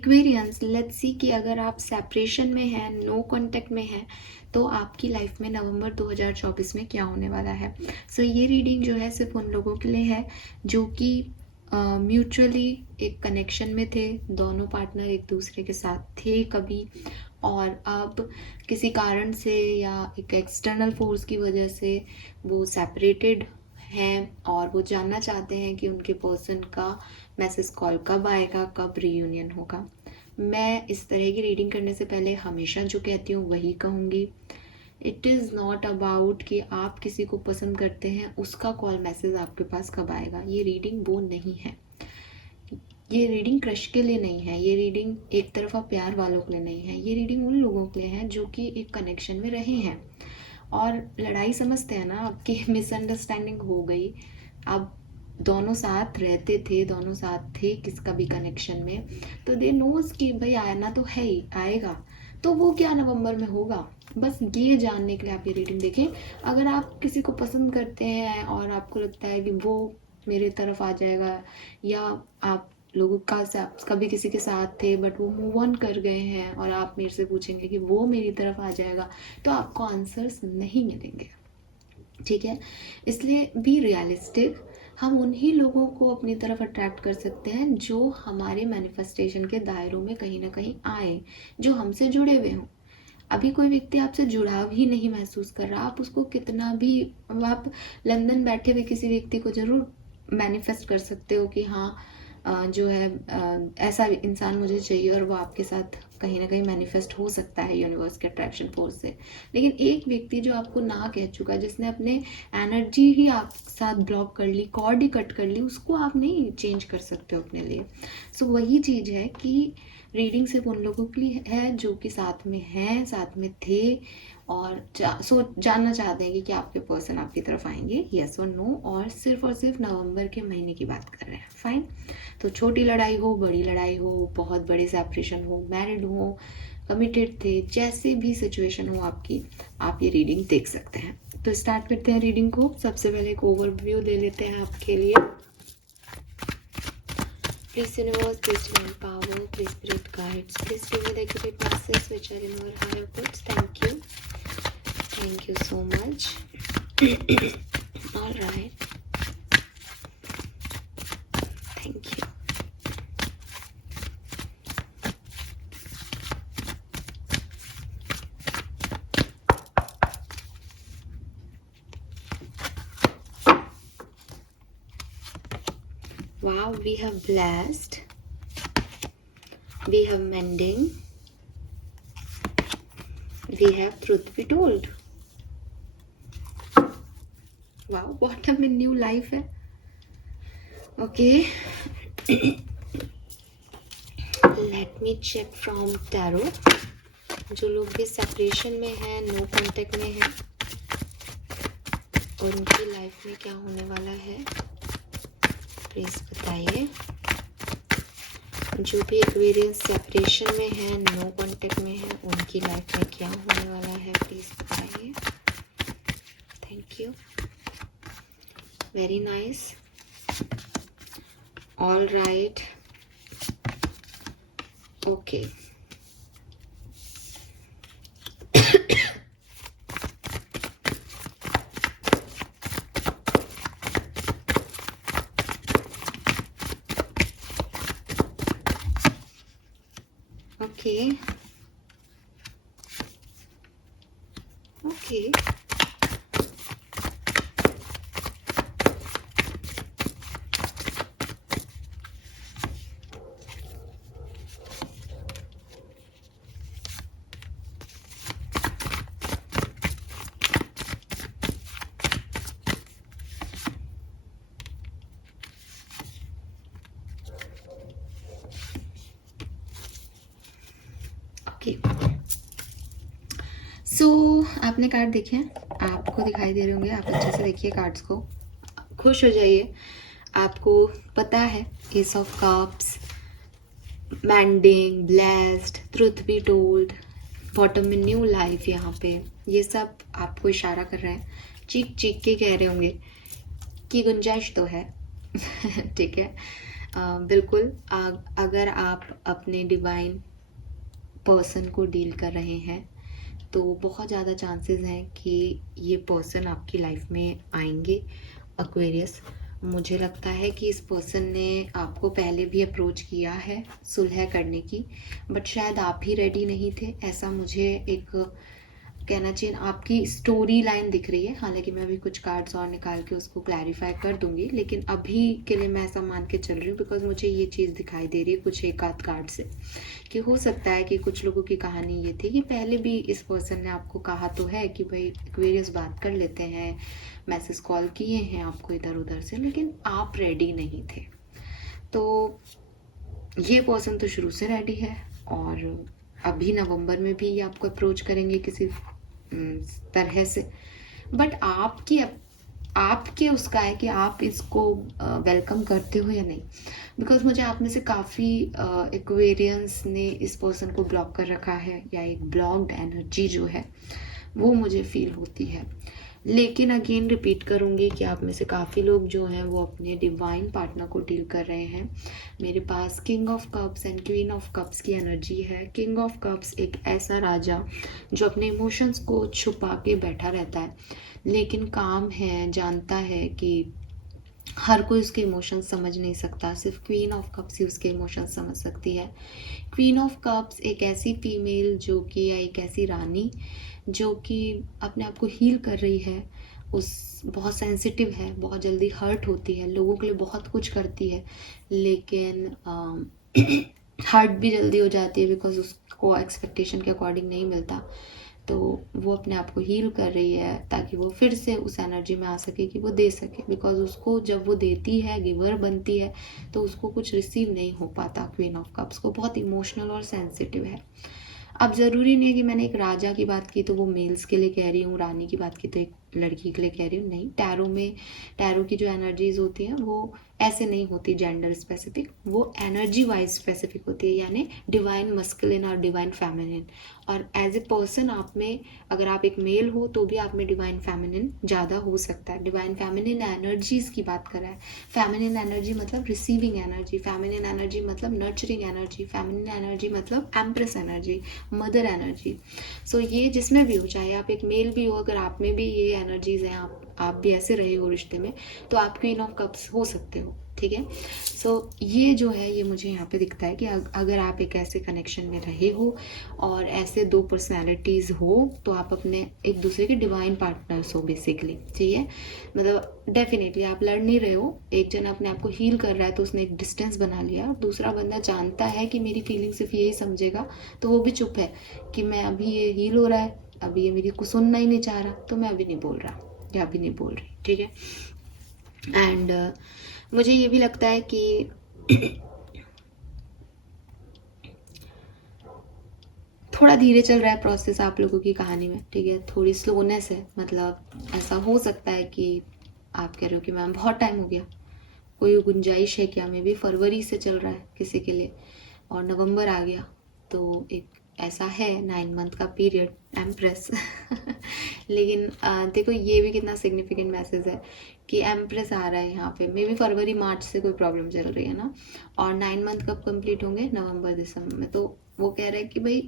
Aquarians, let's see कि अगर आप सेपरेशन में हैं, नो कांटेक्ट में हैं, तो आपकी लाइफ में नवंबर 2024 में क्या होने वाला है। सो ये रीडिंग जो है सिर्फ उन लोगों के लिए है जो कि म्यूचुअली एक कनेक्शन में थे, दोनों पार्टनर एक दूसरे के साथ थे कभी, और अब किसी कारण से या एक एक्सटर्नल फोर्स की वजह से वो सेपरेटेड हैं और वो जानना चाहते हैं कि उनके पर्सन का मैसेज कॉल कब आएगा, कब रीयूनियन होगा। मैं इस तरह की रीडिंग करने से पहले हमेशा जो कहती हूँ वही कहूँगी, इट इज़ नॉट अबाउट कि आप किसी को पसंद करते हैं उसका कॉल मैसेज आपके पास कब आएगा। ये रीडिंग वो नहीं है, ये रीडिंग क्रश के लिए नहीं है, ये रीडिंग एक तरफा प्यार वालों के लिए नहीं है, ये रीडिंग उन लोगों के लिए है जो कि एक कनेक्शन में रहे हैं और लड़ाई समझते हैं ना, आपकी मिसअंडरस्टैंडिंग हो गई, अब दोनों साथ रहते थे, दोनों साथ थे किसका भी कनेक्शन में, तो दे नोज कि भाई आना तो है ही, आएगा तो वो क्या नवंबर में होगा। बस ये जानने के लिए आप ये रीडिंग देखें। अगर आप किसी को पसंद करते हैं और आपको लगता है कि वो मेरे तरफ आ जाएगा, या आप लोगों का कभी किसी के साथ थे बट वो मूव ऑन कर गए हैं और आप मेरे से पूछेंगे कि वो मेरी तरफ आ जाएगा, तो आपको आंसर्स नहीं मिलेंगे, ठीक है। इसलिए बी रियलिस्टिक। हम उन्हीं लोगों को अपनी तरफ अट्रैक्ट कर सकते हैं जो हमारे मैनिफेस्टेशन के दायरों में कहीं ना कहीं आए, जो हमसे जुड़े हुए हों। अभी कोई व्यक्ति आपसे जुड़ाव ही नहीं महसूस कर रहा, आप उसको कितना भी, आप लंदन बैठे हुए किसी व्यक्ति को जरूर मैनिफेस्ट कर सकते हो कि हाँ जो है ऐसा इंसान मुझे चाहिए, और वो आपके साथ कहीं ना कहीं मैनिफेस्ट हो सकता है यूनिवर्स के अट्रैक्शन फोर्स से। लेकिन एक व्यक्ति जो आपको ना कह चुका है, जिसने अपने एनर्जी ही आप साथ ब्लॉक कर ली, कॉर्ड ही कट कर ली, उसको आप नहीं चेंज कर सकते हो अपने लिए। सो वही चीज़ है कि रीडिंग सिर्फ उन लोगों के लिए है जो कि साथ में हैं, साथ में थे, और जानना चाहते हैं कि क्या आपके पर्सन आपकी तरफ आएंगे, यस और नो, और सिर्फ नवंबर के महीने की बात कर रहे हैं। फाइन, तो छोटी लड़ाई हो, बड़ी लड़ाई हो, बहुत बड़े सेपरेशन हो, मैरिड हो, कमिटेड थे, जैसे भी सिचुएशन हो आपकी, आप ये रीडिंग देख सकते हैं। तो स्टार्ट करते हैं रीडिंग को। सबसे पहले एक ओवरव्यू दे लेते हैं आपके लिए। Please universe, please divine power, please spirit guides, please give me the accurate messages which are in your higher goods. Thank you so much. All right, thank you. Wow, we have blessed, we have mending, we have truth be told. Wow, what a new life है। Okay, let me check from tarot। जो लोग भी separation में हैं, no contact में हैं, और उनकी लाइफ में क्या होने वाला है प्लीज बताइए। जो भी एक्वेरियंस सेपरेशन में है, नो कांटेक्ट में है, उनकी लाइफ में क्या होने वाला है प्लीज बताइए। Thank you, very nice. All right, okay. Okay. Okay. सो आपने कार्ड देखे हैं, आपको दिखाई दे रहे होंगे, आप अच्छे से देखिए कार्ड्स को, खुश हो जाइए। आपको पता है ace of cups, mending, blessed, truth be told, bottom में न्यू लाइफ, यहाँ पे ये सब आपको इशारा कर रहे हैं, चीख चीख के कह रहे होंगे कि गुंजाइश तो है। ठीक है, बिल्कुल अगर आप अपने डिवाइन पर्सन को डील कर रहे हैं तो बहुत ज़्यादा चांसेस हैं कि ये पर्सन आपकी लाइफ में आएंगे। एक्वेरियस, मुझे लगता है कि इस पर्सन ने आपको पहले भी अप्रोच किया है सुलह करने की, बट शायद आप ही रेडी नहीं थे, ऐसा मुझे एक कहना चाहिए। आपकी स्टोरी लाइन दिख रही है, हालांकि मैं अभी कुछ कार्ड्स और निकाल के उसको क्लैरिफाई कर दूंगी, लेकिन अभी के लिए मैं ऐसा मान के चल रही हूँ बिकॉज मुझे ये चीज़ दिखाई दे रही है कुछ एक आध कार्ड से, कि हो सकता है कि कुछ लोगों की कहानी ये थी कि पहले भी इस पर्सन ने आपको कहा तो है कि भाई एक्वेरियस बात कर लेते हैं, मैसेज कॉल किए हैं आपको इधर उधर से, लेकिन आप रेडी नहीं थे। तो ये पर्सन तो शुरू से रेडी है और अभी नवंबर में भी ये आपको अप्रोच करेंगे किसी तरह से, बट आपके उसका है कि आप इसको वेलकम करते हो या नहीं। बिकॉज मुझे आप में से काफ़ी एक्वेरियंस ने इस पर्सन को ब्लॉक कर रखा है, या एक ब्लॉक्ड एनर्जी जो है वो मुझे फील होती है। लेकिन अगेन रिपीट करूँगी कि आप में से काफ़ी लोग जो हैं वो अपने डिवाइन पार्टनर को डील कर रहे हैं। मेरे पास king of cups and queen of cups की एनर्जी है। किंग ऑफ कप्स एक ऐसा राजा जो अपने इमोशंस को छुपा के बैठा रहता है, लेकिन काम है, जानता है कि हर कोई उसके इमोशंस समझ नहीं सकता, सिर्फ क्वीन ऑफ कप्स ही उसके इमोशंस समझ सकती है। क्वीन ऑफ कप्स एक ऐसी फीमेल जो कि, या एक ऐसी रानी जो कि अपने आप को हील कर रही है, उस बहुत सेंसिटिव है, बहुत जल्दी हर्ट होती है, लोगों के लिए बहुत कुछ करती है, लेकिन हर्ट भी जल्दी हो जाती है बिकॉज उसको एक्सपेक्टेशन के अकॉर्डिंग नहीं मिलता। तो वो अपने आप को हील कर रही है ताकि वो फिर से उस एनर्जी में आ सके कि वो दे सके, बिकॉज उसको जब वो देती है, गिवर बनती है, तो उसको कुछ रिसीव नहीं हो पाता। क्वीन ऑफ कप्स को बहुत इमोशनल और सेंसिटिव है। अब ज़रूरी नहीं है कि मैंने एक राजा की बात की तो वो मेल्स के लिए कह रही हूँ, रानी की बात की तो एक लड़की के लिए कह रही हूँ, नहीं। टैरो की जो एनर्जीज होती हैं वो ऐसे नहीं होती जेंडर स्पेसिफिक, वो एनर्जी वाइज स्पेसिफिक होती है, यानी डिवाइन मस्कुलिन और डिवाइन फेमिनिन। और एज ए पर्सन आप में, अगर आप एक मेल हो तो भी आप में डिवाइन फेमिनिन ज़्यादा हो सकता है। डिवाइन फेमिनिन एनर्जीज़ की बात कर रहा है। फेमिनिन एनर्जी मतलब रिसीविंग एनर्जी, फेमिनिन एनर्जी मतलब नर्चरिंग एनर्जी, फेमिनिन एनर्जी मतलब एम्प्रेस एनर्जी, मदर एनर्जी। सो ये जिसमें भी हो, चाहे आप एक मेल भी हो, अगर आप में भी ये एनर्जीज हैं, आप भी ऐसे रहे हो रिश्ते में, तो आप क्वीन ऑफ कप्स हो सकते हो, ठीक है। सो ये जो है ये मुझे यहाँ पे दिखता है कि अगर आप एक ऐसे कनेक्शन में रहे हो और ऐसे दो पर्सनैलिटीज़ हो तो आप अपने एक दूसरे के डिवाइन पार्टनर्स हो बेसिकली, ठीक है। मतलब डेफिनेटली आप लड़ नहीं रहे हो, एक जन अपने आप को हील कर रहा है तो उसने एक डिस्टेंस बना लिया, दूसरा बंदा जानता है कि मेरी फीलिंग सिर्फ यही समझेगा, तो वो भी चुप है कि मैं अभी ये हील हो रहा है, अभी ये मेरी को सुनना ही नहीं चाह रहा, तो मैं अभी नहीं बोल रहा या अभी नहीं बोल रही, ठीक है। एंड मुझे ये भी लगता है कि थोड़ा धीरे चल रहा है प्रोसेस आप लोगों की कहानी में, ठीक है, थोड़ी स्लोनेस है। मतलब ऐसा हो सकता है कि आप कह रहे हो कि मैम बहुत टाइम हो गया, कोई गुंजाइश है क्या, मे भी फरवरी से चल रहा है किसी के लिए और नवंबर आ गया, तो एक ऐसा है 9 मंथ का पीरियड, एम्प्रेस लेकिन देखो ये भी कितना सिग्निफिकेंट मैसेज है कि एम्प्रेस आ रहा है यहाँ पे, मे बी फरवरी मार्च से कोई प्रॉब्लम चल रही है ना, और 9 मंथ कब कंप्लीट होंगे, नवंबर दिसंबर में। तो वो कह रहा है कि भाई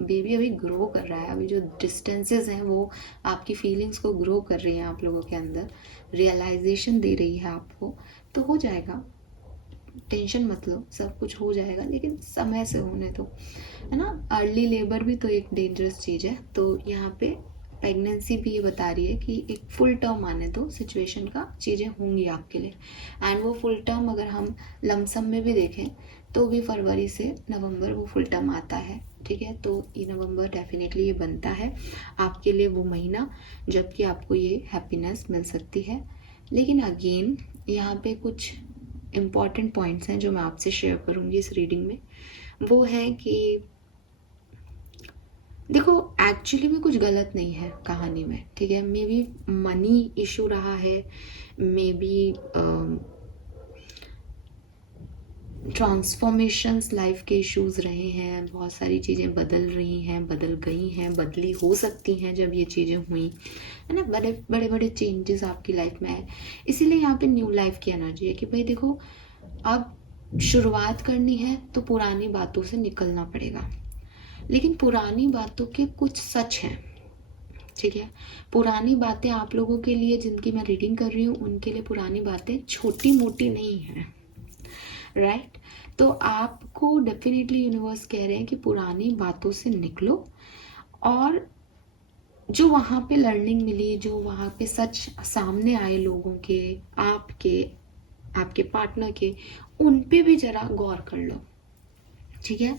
बेबी अभी ग्रो कर रहा है, अभी जो डिस्टेंसेस हैं वो आपकी फीलिंग्स को ग्रो कर रही हैं, आप लोगों के अंदर रियलाइजेशन दे रही है आपको, तो हो जाएगा, टेंशन मत लो, सब कुछ हो जाएगा, लेकिन समय से होने दो, है ना। अर्ली लेबर भी तो एक डेंजरस चीज़ है, तो यहाँ पे प्रेगनेंसी भी ये बता रही है कि एक फुल टर्म आने दो सिचुएशन का, चीज़ें होंगी आपके लिए। एंड वो फुल टर्म अगर हम लमसम में भी देखें तो भी फरवरी से नवंबर वो फुल टर्म आता है, ठीक है। तो ये नवंबर डेफिनेटली ये बनता है आपके लिए वो महीना जबकि आपको ये हैप्पीनेस मिल सकती है। लेकिन अगेन यहाँ पे कुछ इम्पॉर्टेंट पॉइंट्स हैं जो मैं आपसे शेयर करूँगी इस रीडिंग में। वो है कि देखो एक्चुअली में कुछ गलत नहीं है कहानी में, ठीक है। मे बी मनी इशू रहा है, मे बी ट्रांसफॉर्मेशंस लाइफ के इश्यूज रहे हैं, बहुत सारी चीज़ें बदल रही हैं, बदल गई हैं, बदली हो सकती हैं जब ये चीज़ें हुई, है ना। बड़े बड़े बड़े चेंजेस आपकी लाइफ में आए, इसीलिए यहाँ पे न्यू लाइफ की एनर्जी है कि भाई देखो अब शुरुआत करनी है तो पुरानी बातों से निकलना पड़ेगा, लेकिन पुरानी बातों के कुछ सच हैं, ठीक है। पुरानी बातें आप लोगों के लिए जिनकी मैं रीडिंग कर रही हूँ उनके लिए पुरानी बातें छोटी मोटी नहीं है, राइट। तो आपको डेफिनेटली यूनिवर्स कह रहे हैं कि पुरानी बातों से निकलो, और जो वहाँ पे लर्निंग मिली, जो वहाँ पे सच सामने आए लोगों के, आपके पार्टनर के, उन पे भी जरा गौर कर लो, ठीक है।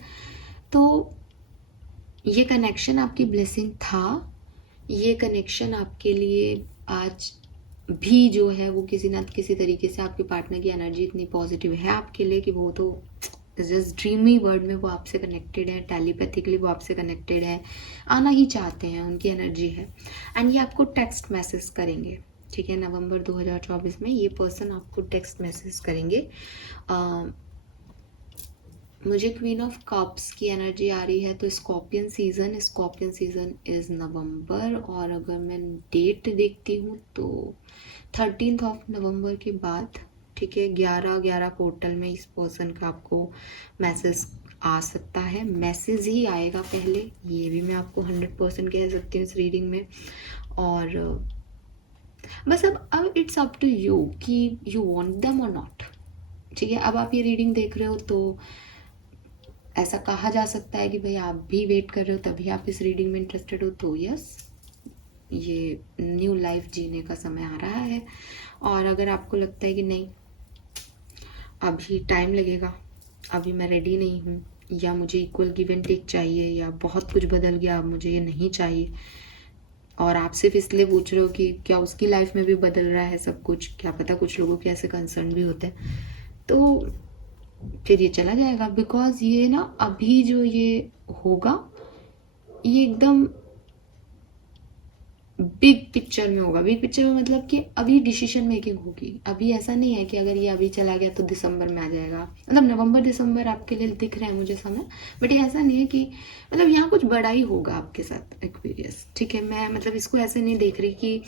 तो ये कनेक्शन आपकी ब्लेसिंग था, ये कनेक्शन आपके लिए आज भी जो है वो किसी ना किसी तरीके से आपके पार्टनर की एनर्जी इतनी पॉजिटिव है आपके लिए कि वो तो जस्ट ड्रीमी वर्ल्ड में वो आपसे कनेक्टेड है, टेलीपैथिकली वो आपसे कनेक्टेड है, आना ही चाहते हैं, उनकी एनर्जी है। एंड ये आपको टेक्स्ट मैसेज करेंगे, ठीक है। नवंबर 2024 में ये पर्सन आपको टेक्स्ट मैसेज करेंगे। मुझे क्वीन ऑफ कप्स की एनर्जी आ रही है, तो स्कॉर्पियन सीजन इज़ नवंबर, और अगर मैं डेट देखती हूँ तो 13 नवंबर के बाद, ठीक है, 11/11 पोर्टल में इस पर्सन का आपको मैसेज आ सकता है, मैसेज ही आएगा पहले, ये भी मैं आपको 100% कह सकती हूँ इस रीडिंग में। और बस अब इट्स अप टू यू कि यू वांट देम और नॉट, ठीक है। अब आप ये रीडिंग देख रहे हो तो ऐसा कहा जा सकता है कि भाई आप भी वेट कर रहे हो तभी आप इस रीडिंग में इंटरेस्टेड हो, तो यस, ये न्यू लाइफ जीने का समय आ रहा है। और अगर आपको लगता है कि नहीं अभी टाइम लगेगा, अभी मैं रेडी नहीं हूँ, या मुझे इक्वल गिव एंड टेक चाहिए, या बहुत कुछ बदल गया अब मुझे ये नहीं चाहिए, और आप सिर्फ इसलिए पूछ रहे हो कि क्या उसकी लाइफ में भी बदल रहा है सब कुछ, क्या पता कुछ लोगों के ऐसे कंसर्न भी होते हैं, तो फिर ये चला जाएगा। बिकॉज ये ना अभी जो ये होगा ये एकदम बिग पिक्चर में होगा। बिग पिक्चर में मतलब कि अभी डिसीजन मेकिंग होगी, अभी ऐसा नहीं है कि अगर ये अभी चला गया तो दिसंबर में आ जाएगा, मतलब नवंबर दिसंबर आपके लिए दिख रहा है मुझे समय, बट ये ऐसा नहीं है कि मतलब यहाँ कुछ बड़ा ही होगा आपके साथ एक्सपीरियंस, ठीक है। मैं मतलब इसको ऐसे नहीं देख रही कि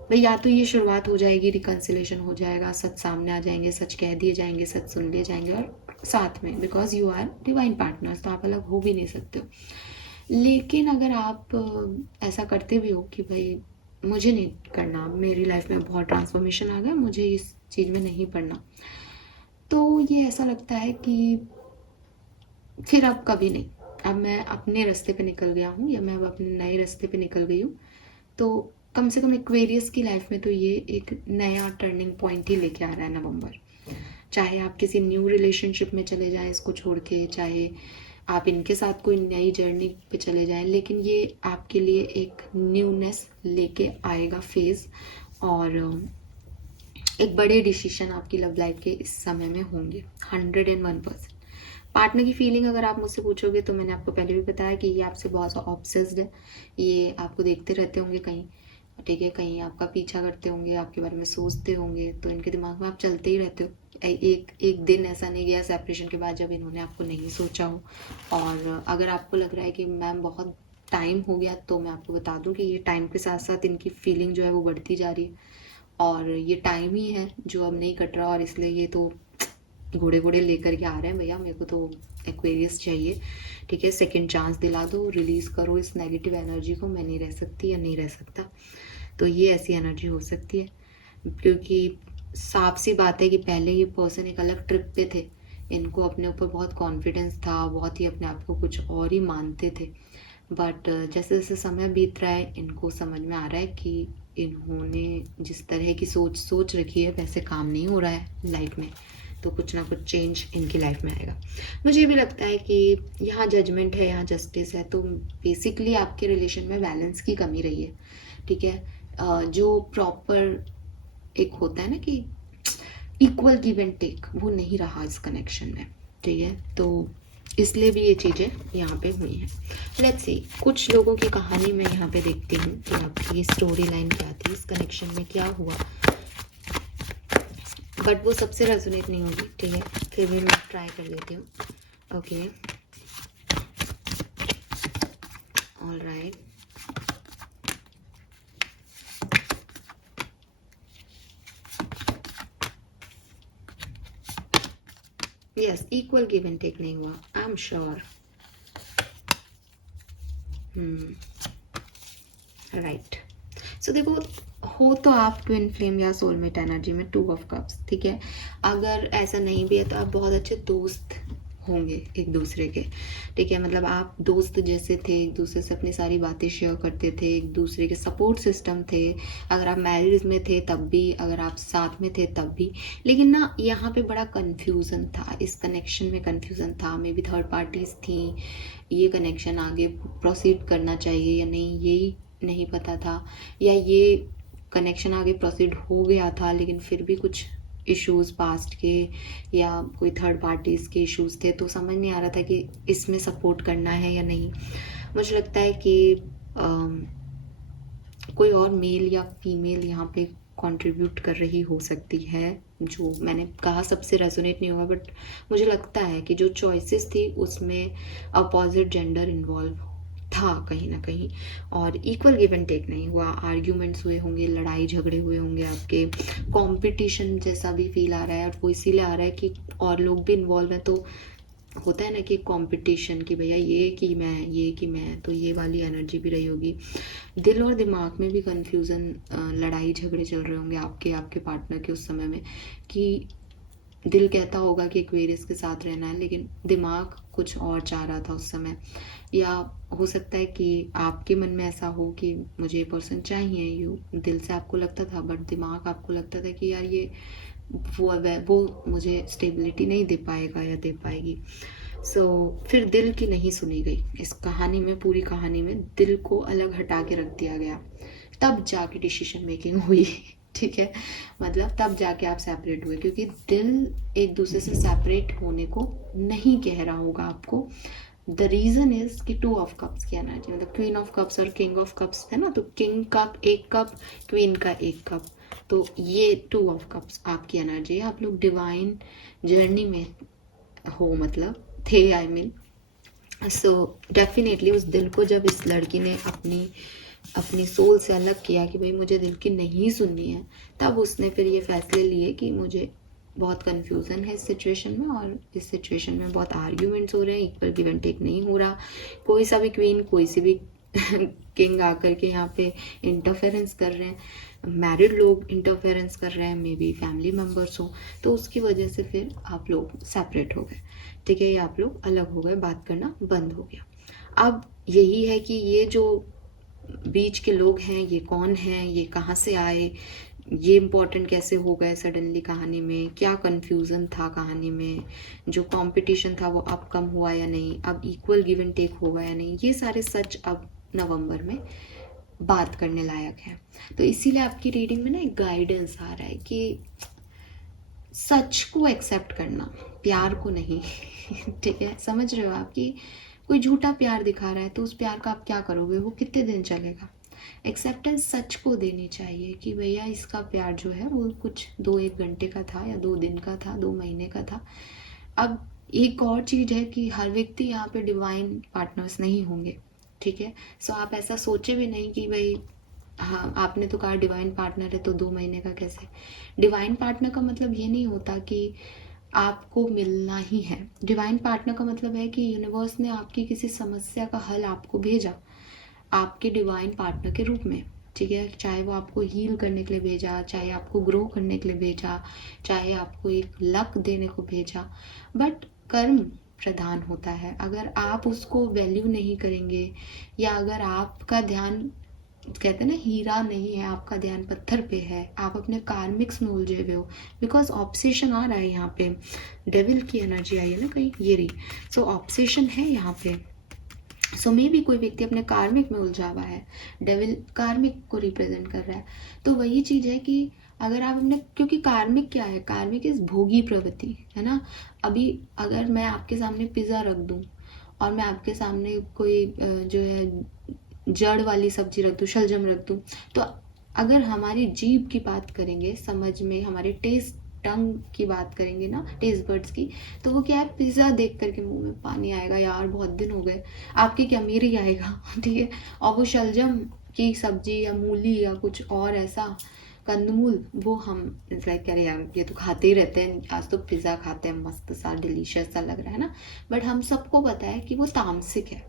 भाई या तो ये शुरुआत हो जाएगी, रिकन्सिलेशन हो जाएगा, सच सामने आ जाएंगे, सच कह दिए जाएंगे, सच सुन लिए जाएंगे और साथ में, because you are divine partners, तो आप अलग हो भी नहीं सकते हो। लेकिन अगर आप ऐसा करते भी हो कि भाई मुझे नहीं करना, मेरी लाइफ में बहुत ट्रांसफॉर्मेशन आ गया, मुझे इस चीज़ में नहीं पड़ना, तो ये ऐसा लगता है कि फिर अब कभी नहीं, अब मैं अपने रास्ते पे निकल गया हूँ, या मैं अब अपने नए रास्ते पे निकल गई हूँ, तो कम से कम एक्वेरियस की लाइफ में तो ये एक नया टर्निंग पॉइंट ही लेके आ रहा है नवंबर। चाहे आप किसी न्यू रिलेशनशिप में चले जाएं इसको छोड़ के, चाहे आप इनके साथ कोई नई जर्नी पे चले जाएं, लेकिन ये आपके लिए एक न्यूनेस लेके आएगा फेज, और एक बड़े डिसीजन आपकी लव लाइफ के इस समय में होंगे 101%। पार्टनर की फीलिंग अगर आप मुझसे पूछोगे तो मैंने आपको पहले भी बताया कि ये आपसे बहुत सा ऑब्सेस्ड है, ये आपको देखते रहते होंगे कहीं, ठीक है, कहीं आपका पीछा करते होंगे, आपके बारे में सोचते होंगे, तो इनके दिमाग में आप चलते ही रहते हो। एक दिन ऐसा नहीं गया सेपरेशन के बाद जब इन्होंने आपको नहीं सोचा हो। और अगर आपको लग रहा है कि मैम बहुत टाइम हो गया, तो मैं आपको बता दूं कि ये टाइम के साथ साथ इनकी फीलिंग जो है वो बढ़ती जा रही है, और ये टाइम ही है जो अब नहीं कट रहा, और इसलिए ये तो घोड़े घोड़े लेकर के आ रहे हैं, भैया मेरे को तो एक्वेरियस चाहिए, ठीक है, सेकंड चांस दिला दो, रिलीज करो इस नेगेटिव एनर्जी को, मैं नहीं रह सकती या नहीं रह सकता। तो ये ऐसी एनर्जी हो सकती है, क्योंकि साफ सी बात है कि पहले ये पर्सन एक अलग ट्रिप पे थे, इनको अपने ऊपर बहुत कॉन्फिडेंस था, बहुत ही अपने आप को कुछ और ही मानते थे, बट जैसे जैसे समय बीत रहा है इनको समझ में आ रहा है कि इन्होंने जिस तरह की सोच रखी है वैसे काम नहीं हो रहा है लाइफ में, तो कुछ ना कुछ चेंज इनकी लाइफ में आएगा। मुझे भी लगता है कि यहाँ जजमेंट है, यहाँ जस्टिस है, तो बेसिकली आपके रिलेशन में बैलेंस की कमी रही है, ठीक है। जो प्रॉपर एक होता है ना कि इक्वल गिव एंड टेक, वो नहीं रहा इस कनेक्शन में, ठीक है, तो इसलिए भी ये चीज़ें यहाँ पे हुई हैं। लेट्स सी, कुछ लोगों की कहानी मैं यहाँ पे देखती हूँ कि आपकी स्टोरी लाइन क्या थी, इस कनेक्शन में क्या हुआ, बट वो सबसे रेजोनेट नहीं होगी, ठीक है, फिर भी मैं ट्राई कर लेती हूँ। Okay, all right, yes, equal give and take नहीं हुआ, I am sure. Right. So देखो, हो तो आप ट्विन फ्लेम या सोलमेट एनर्जी में 2 ऑफ कप्स, ठीक है। अगर ऐसा नहीं भी है तो आप बहुत अच्छे दोस्त होंगे एक दूसरे के, ठीक है। मतलब आप दोस्त जैसे थे, एक दूसरे से अपनी सारी बातें शेयर करते थे, एक दूसरे के सपोर्ट सिस्टम थे। अगर आप मैरिज में थे तब भी, अगर आप साथ में थे तब भी। लेकिन ना यहाँ पे बड़ा कन्फ्यूज़न था, इस कनेक्शन में कन्फ्यूज़न था। मे बी थर्ड पार्टीज थी, ये कनेक्शन आगे प्रोसीड करना चाहिए या नहीं यही नहीं पता था, या ये कनेक्शन आगे प्रोसीड हो गया था लेकिन फिर भी कुछ इश्यूज पास्ट के या कोई थर्ड पार्टीज़ के इश्यूज थे, तो समझ नहीं आ रहा था कि इसमें सपोर्ट करना है या नहीं। मुझे लगता है कि कोई और मेल या फीमेल यहाँ पे कंट्रीब्यूट कर रही हो सकती है। जो मैंने कहा सबसे रेजोनेट नहीं होगा, बट मुझे लगता है कि जो चॉइसेस थी उसमें अपोजिट जेंडर इन्वॉल्व था कहीं ना कहीं, और इक्वल गिव एंड टेक नहीं हुआ। आर्ग्यूमेंट्स हुए होंगे, लड़ाई झगड़े हुए होंगे, आपके कंपटीशन जैसा भी फील आ रहा है, और वो इसीलिए आ रहा है कि और लोग भी इन्वॉल्व हैं। तो होता है ना कि कंपटीशन, कि भैया ये कि मैं, ये कि मैं, तो ये वाली एनर्जी भी रही होगी। दिल और दिमाग में भी कन्फ्यूज़न, लड़ाई झगड़े चल रहे होंगे आपके पार्टनर के उस समय में, कि दिल कहता होगा कि एक्वेरियस के साथ रहना है लेकिन दिमाग कुछ और चाह रहा था उस समय। या हो सकता है कि आपके मन में ऐसा हो कि मुझे ये पर्सन चाहिए, यू दिल से आपको लगता था, बट दिमाग आपको लगता था कि यार ये वो मुझे स्टेबिलिटी नहीं दे पाएगा या दे पाएगी। फिर दिल की नहीं सुनी गई इस कहानी में, पूरी कहानी में दिल को अलग हटा के रख दिया गया, तब जाके डिसीजन मेकिंग हुई ठीक है। मतलब तब जाके आप सेपरेट हुए, क्योंकि दिल एक दूसरे से सेपरेट होने को नहीं कह रहा होगा आपको। द रीजन इज कि 2 ऑफ कप्स की एनर्जी, मतलब क्वीन ऑफ कप्स और किंग ऑफ कप्स है ना, तो किंग कप 1 कप, क्वीन का 1 कप, तो ये 2 ऑफ कप्स आपकी एनर्जी है। आप लोग डिवाइन जर्नी में हो, मतलब थे, आई मीन। सो डेफिनेटली उस दिल को जब इस लड़की ने अपनी सोल से अलग किया कि भाई मुझे दिल की नहीं सुननी है, तब उसने फिर ये फैसले लिए कि मुझे बहुत कन्फ्यूज़न है इस सिचुएशन में, और इस सिचुएशन में बहुत आर्ग्यूमेंट्स हो रहे हैं, इक्वल गिव एंड टेक नहीं हो रहा। कोई सा भी क्वीन, कोई सी भी किंग आकर के यहाँ पे इंटरफेरेंस कर रहे हैं, मैरिड लोग इंटरफेरेंस कर रहे हैं, मे बी फैमिली मेम्बर्स हो, तो उसकी वजह से फिर आप लोग सेपरेट हो गए, ठीक है, ये आप लोग अलग हो गए, बात करना बंद हो गया। अब यही है कि ये जो बीच के लोग हैं, ये कौन हैं, ये कहाँ से आए, ये इम्पोर्टेंट कैसे हो गए सडनली कहानी में, क्या कन्फ्यूज़न था कहानी में, जो कंपटीशन था वो अब कम हुआ या नहीं, अब इक्वल गिव एंड टेक होगा या नहीं, ये सारे सच अब नवंबर में बात करने लायक है। तो इसीलिए आपकी रीडिंग में ना एक गाइडेंस आ रहा है कि सच को एक्सेप्ट करना, प्यार को नहीं ठीक है, समझ रहे हो आप, कि कोई झूठा प्यार दिखा रहा है तो उस प्यार का आप क्या करोगे, वो कितने दिन चलेगा। एक्सेप्टेंस सच को देनी चाहिए कि भैया इसका प्यार जो है वो कुछ 2-1 घंटे का था, या 2 दिन का था, 2 महीने का था। अब एक और चीज़ है कि हर व्यक्ति यहाँ पे डिवाइन पार्टनर्स नहीं होंगे, ठीक है। सो आप ऐसा सोचे भी नहीं कि भाई हाँ, आपने तो कहा डिवाइन पार्टनर है तो 2 महीने का कैसे। डिवाइन पार्टनर का मतलब ये नहीं होता कि आपको मिलना ही है। डिवाइन पार्टनर का मतलब है कि यूनिवर्स ने आपकी किसी समस्या का हल आपको भेजा, आपके डिवाइन पार्टनर के रूप में, ठीक है। चाहे वो आपको हील करने के लिए भेजा, चाहे आपको ग्रो करने के लिए भेजा, चाहे आपको एक लक देने को भेजा, बट कर्म प्रधान होता है। अगर आप उसको वैल्यू नहीं करेंगे, या अगर आपका ध्यान, कहते हैं ना, हीरा नहीं है, आपका ध्यान पत्थर पे है, आप अपने कार्मिक्स में उलझे हुए हो, बिकॉज ऑब्सेशन आ रहा है यहाँ पे, डेविल की एनर्जी आई है ना कहीं, ये रही। सो ऑब्सेशन है यहाँ पे। सो मे भी कोई व्यक्ति अपने कार्मिक में उलझा हुआ है, डेविल कार्मिक को रिप्रेजेंट कर रहा है। तो वही चीज़ है कि अगर आप अपने, क्योंकि कार्मिक क्या है, कार्मिक इस भोगी प्रवृत्ति है ना। अभी अगर मैं आपके सामने पिज़्ज़ा रख दूँ और मैं आपके सामने कोई जो है जड़ वाली सब्जी रख दूँ, शलजम रख दूँ, तो अगर हमारी जीभ की बात करेंगे, समझ में हमारे टेस्ट टंग की बात करेंगे ना, टेस्ट बर्ड्स की, तो वो क्या है, पिज़्ज़ा देख करके मुंह में पानी आएगा, यार बहुत दिन हो गए, आपके क्या, मेरे ही आएगा ठीक है। और वो शलजम की सब्जी या मूली या कुछ और ऐसा कंदमूल वो हम लाइक अरे यार ये तो खाते ही रहते हैं, आज तो पिज़्ज़ा खाते हैं मस्त सा डिलीशियस सा लग रहा है ना, बट हम सबको पता है कि वो तामसिक है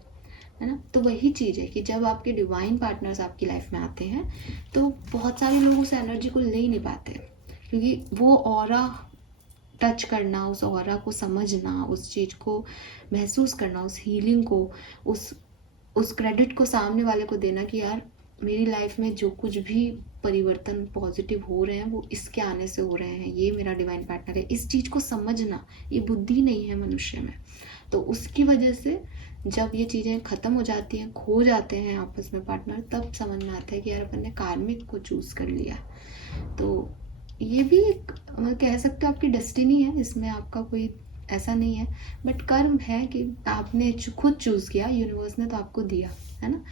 ना। तो वही चीज़ है कि जब आपके डिवाइन पार्टनर्स आपकी लाइफ में आते हैं तो बहुत सारे लोग उस एनर्जी को ले ही नहीं पाते, क्योंकि वो ऑरा टच करना, उस ऑरा को समझना, उस चीज़ को महसूस करना, उस हीलिंग को, उस क्रेडिट को सामने वाले को देना कि यार मेरी लाइफ में जो कुछ भी परिवर्तन पॉजिटिव हो रहे हैं वो इसके आने से हो रहे हैं, ये मेरा डिवाइन पार्टनर है, इस चीज़ को समझना, ये बुद्धि नहीं है मनुष्य में। तो उसकी वजह से जब ये चीज़ें ख़त्म हो जाती हैं, खो जाते हैं आपस में पार्टनर, तब समझ में आता है कि यार अपन ने कार्मिक को चूज़ कर लिया। तो ये भी एक कह सकते हो आपकी डेस्टिनी है, इसमें आपका कोई ऐसा नहीं है, बट कर्म है कि आपने खुद चूज़ किया, यूनिवर्स ने तो आपको दिया है ना।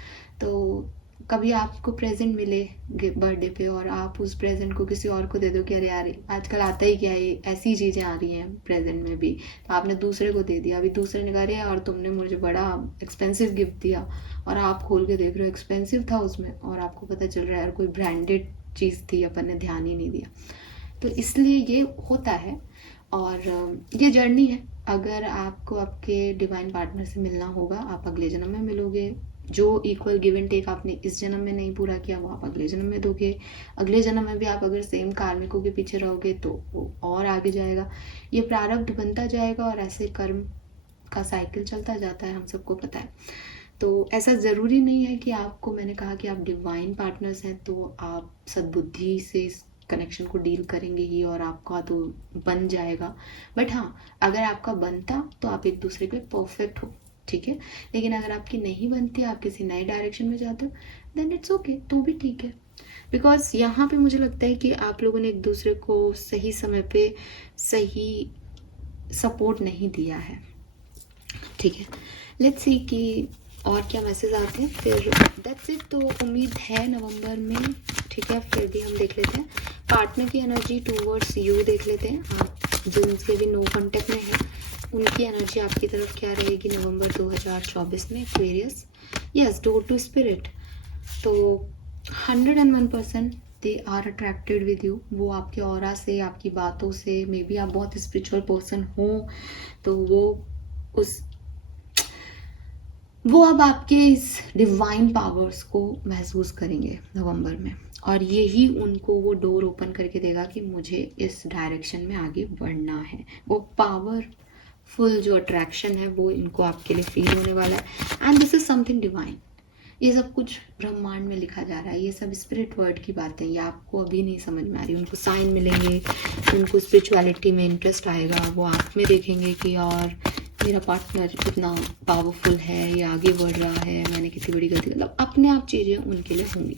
तो कभी आपको प्रेजेंट मिले बर्थडे पे और आप उस प्रेजेंट को किसी और को दे दो कि अरे यार आजकल आता ही क्या है, ऐसी चीज़ें आ रही हैं प्रेजेंट में भी, तो आपने दूसरे को दे दिया, अभी दूसरे ने कहा अरे यार तुमने मुझे बड़ा एक्सपेंसिव गिफ्ट दिया, और आप खोल के देख रहे हो एक्सपेंसिव था उसमें, और आपको पता चल रहा है यार कोई ब्रांडेड चीज़ थी, अपन ने ध्यान ही नहीं दिया। तो इसलिए ये होता है, और ये जर्नी है। अगर आपको आपके डिवाइन पार्टनर से मिलना होगा, आप अगले जन्म में मिलोगे। जो इक्वल गिव एंड टेक आपने इस जन्म में नहीं पूरा किया वो आप अगले जन्म में दोगे। अगले जन्म में भी आप अगर सेम कार्मिकों के पीछे रहोगे तो वो और आगे जाएगा, ये प्रारब्ध बनता जाएगा, और ऐसे कर्म का साइकिल चलता जाता है, हम सबको पता है। तो ऐसा ज़रूरी नहीं है कि आपको, मैंने कहा कि आप डिवाइन पार्टनर्स हैं तो आप सद्बुद्धि से इस कनेक्शन को डील करेंगे ही और आपका तो बन जाएगा, बट हाँ अगर आपका बनता तो आप एक दूसरे के परफेक्ट हो, ठीक है। लेकिन अगर आपकी नहीं बनती, आप किसी नए डायरेक्शन में जाते हो, देन इट्स ओके, तो भी ठीक है। बिकॉज यहाँ पे मुझे लगता है कि आप लोगों ने एक दूसरे को सही समय पे सही सपोर्ट नहीं दिया है, ठीक है। लेट्स सी कि और क्या मैसेज आते हैं, फिर दैट्स इट। तो उम्मीद है नवंबर में, ठीक है। फिर भी हम देख लेते हैं पार्टनर की एनर्जी टूवर्ड्स यू, देख लेते हैं आप जिनसे भी नो कांटेक्ट में है उनकी एनर्जी आपकी तरफ क्या रहेगी नवंबर 2024 में। Aquarius, yes, door to spirit. तो 101% they are attracted with you, वो आपके ऑरा से, आपकी बातों से, मे बी आप बहुत स्पिरिचुअल पर्सन हो तो वो अब आपके इस डिवाइन पावर्स को महसूस करेंगे नवंबर में, और यही उनको वो डोर ओपन करके देगा कि मुझे इस डायरेक्शन में आगे बढ़ना है। वो पावरफुल जो अट्रैक्शन है वो इनको आपके लिए फील होने वाला है, and this is something divine. ये सब कुछ ब्रह्मांड में लिखा जा रहा है, ये सब स्पिरिट वर्ड की बातें, ये आपको अभी नहीं समझ में आ रही। उनको साइन मिलेंगे, उनको स्पिरिचुअलिटी में इंटरेस्ट आएगा, वो आप में देखेंगे कि और मेरा पार्टनर कितना पावरफुल है, ये आगे बढ़ रहा है, मैंने कितनी बड़ी गलती, मतलब अपने आप चीज़ें उनके लिए होंगी।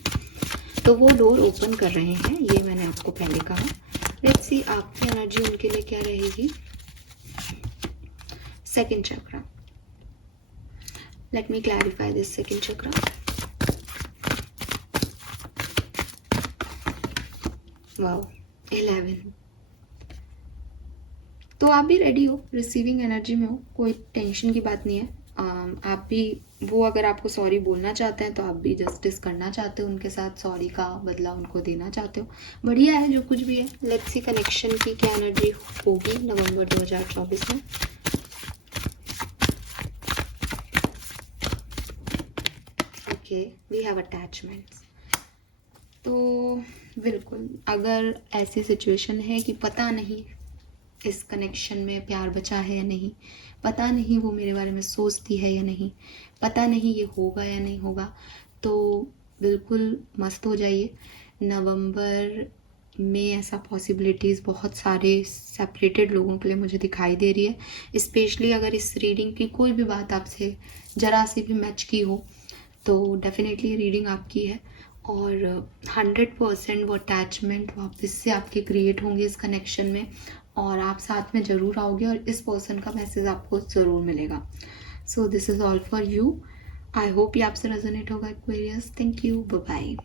तो वो डोर ओपन कर रहे हैं, ये मैंने आपको पहले कहा। लेट्स सी आपकी एनर्जी उनके लिए क्या रहेगी। Second chakra, let me clarify this second chakra. Wow, 11। तो आप भी रेडी हो, रिसीविंग एनर्जी में हो, कोई टेंशन की बात नहीं है। आप भी, वो अगर आपको सॉरी बोलना चाहते हैं तो आप भी जस्टिस करना चाहते हो उनके साथ, सॉरी का बदला उनको देना चाहते हो, बढ़िया है जो कुछ भी है। लेट्स सी कनेक्शन की क्या एनर्जी होगी नवंबर 2024 में। Okay, we have attachments. तो बिल्कुल, अगर ऐसी सिचुएशन है कि पता नहीं इस कनेक्शन में प्यार बचा है या नहीं, पता नहीं वो मेरे बारे में सोचती है या नहीं, पता नहीं ये होगा या नहीं होगा, तो बिल्कुल मस्त हो जाइए। नवंबर में ऐसा पॉसिबिलिटीज़ बहुत सारे सेपरेटेड लोगों के लिए मुझे दिखाई दे रही है। स्पेशली अगर इस रीडिंग की कोई भी बात आपसे ज़रा सी भी मैच की हो तो डेफिनेटली रीडिंग आपकी है, और 100% वो अटैचमेंट वापस से आपके क्रिएट होंगे इस कनेक्शन में, और आप साथ में ज़रूर आओगे और इस पर्सन का मैसेज आपको ज़रूर मिलेगा। So this is all for you. I hope ये आपसे रेजोनेट होगा Aquarius. Thank you, bye bye.